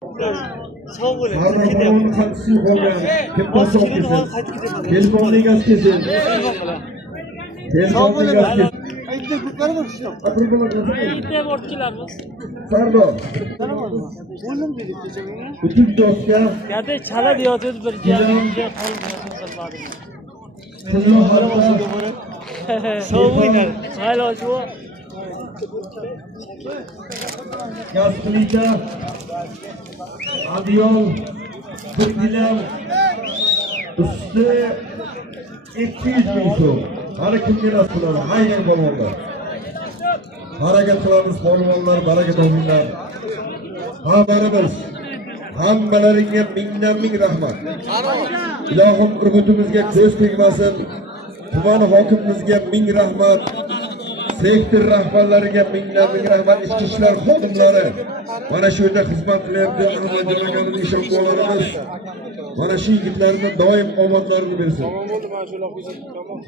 Sağ olun. Harramonun qattiqsi bo'lgan Keptosh kelsin. Telefonning egasi kelsin. Telefonning egasi kelsin. Aytdi ko'plar bor shu. Bitta borchilarmiz. Sardo. O'lim dedi kecha menga. Butun do'stga Gada chala deyotdi bir joyga sizning harra So'nglar. Maylo shu. gaz qilicha Adiyol bir gilam usti 200 ming so'm. Hali kimga nasib qiladi? Hayyan bo'lmoqda. Harakat qilamiz polvonlar, baraka topinglar. Hammarimiz hammalaringga mingdan ming rahmat. Ilohim urgutimizga ko'z tegmasin. Tuman hokimimizga ming rahmat. Sektor rahbarlariga mingdan ming rahmat. Ichki ishlar xodimlari mana shu yerda xizmat qilyapti. Anvarjo'nlarimiz, ishonqo'larimiz mana shu yigitlarni doim omadlarini bersin.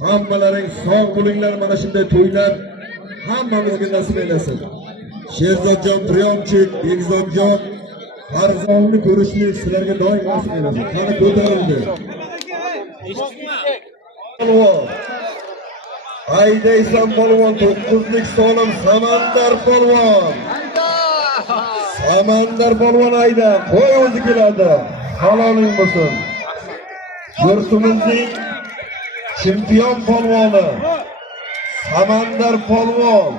Hammalaring sog' bo'linglar, mana shunday to'ylar hammamizga nasib eylesin. Sherzodjon Priyomchik, Bekzodjon Farzonni ko'rishni sizlarga doim nasib eylesin. Qani ko'tarildi. Polvon. Haydaysan polvon, 9lik solim Samandar polvon. Samandar polvon hayda, qo'y o'zi keladi. Haloling bo'lsin. Yurtimizning chempion polvoni Samandar polvon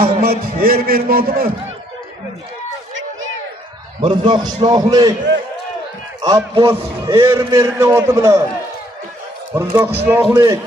Ahmad Fermer notimi Mirzo qishloqlik Abbos Fermerning oti bilan Mirzo qishloqlik